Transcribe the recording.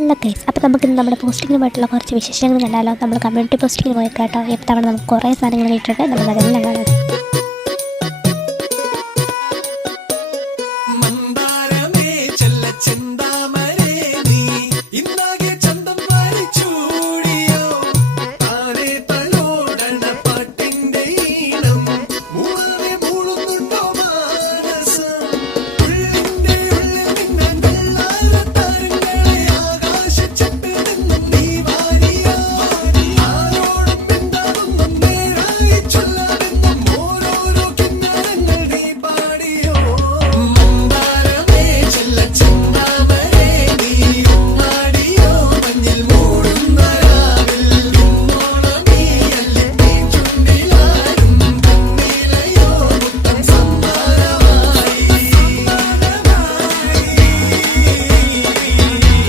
അല്ല ഗൈസ്, അപ്പോൾ നമുക്ക് ഇന്ന് നമ്മുടെ പോസ്റ്റിങ്ങിന് പോയിട്ടുള്ള കുറച്ച് വിശേഷങ്ങൾ കണ്ടാലോ. നമ്മൾ കമ്മ്യൂണിറ്റി പോസ്റ്റിങ്ങിന് പോയി കേട്ടോ. ഇപ്പോൾ തവണ നമുക്ക് കുറേ സാധനങ്ങൾ കിട്ടിയിട്ടുണ്ട്. നമുക്കതെല്ലാം കാണാം.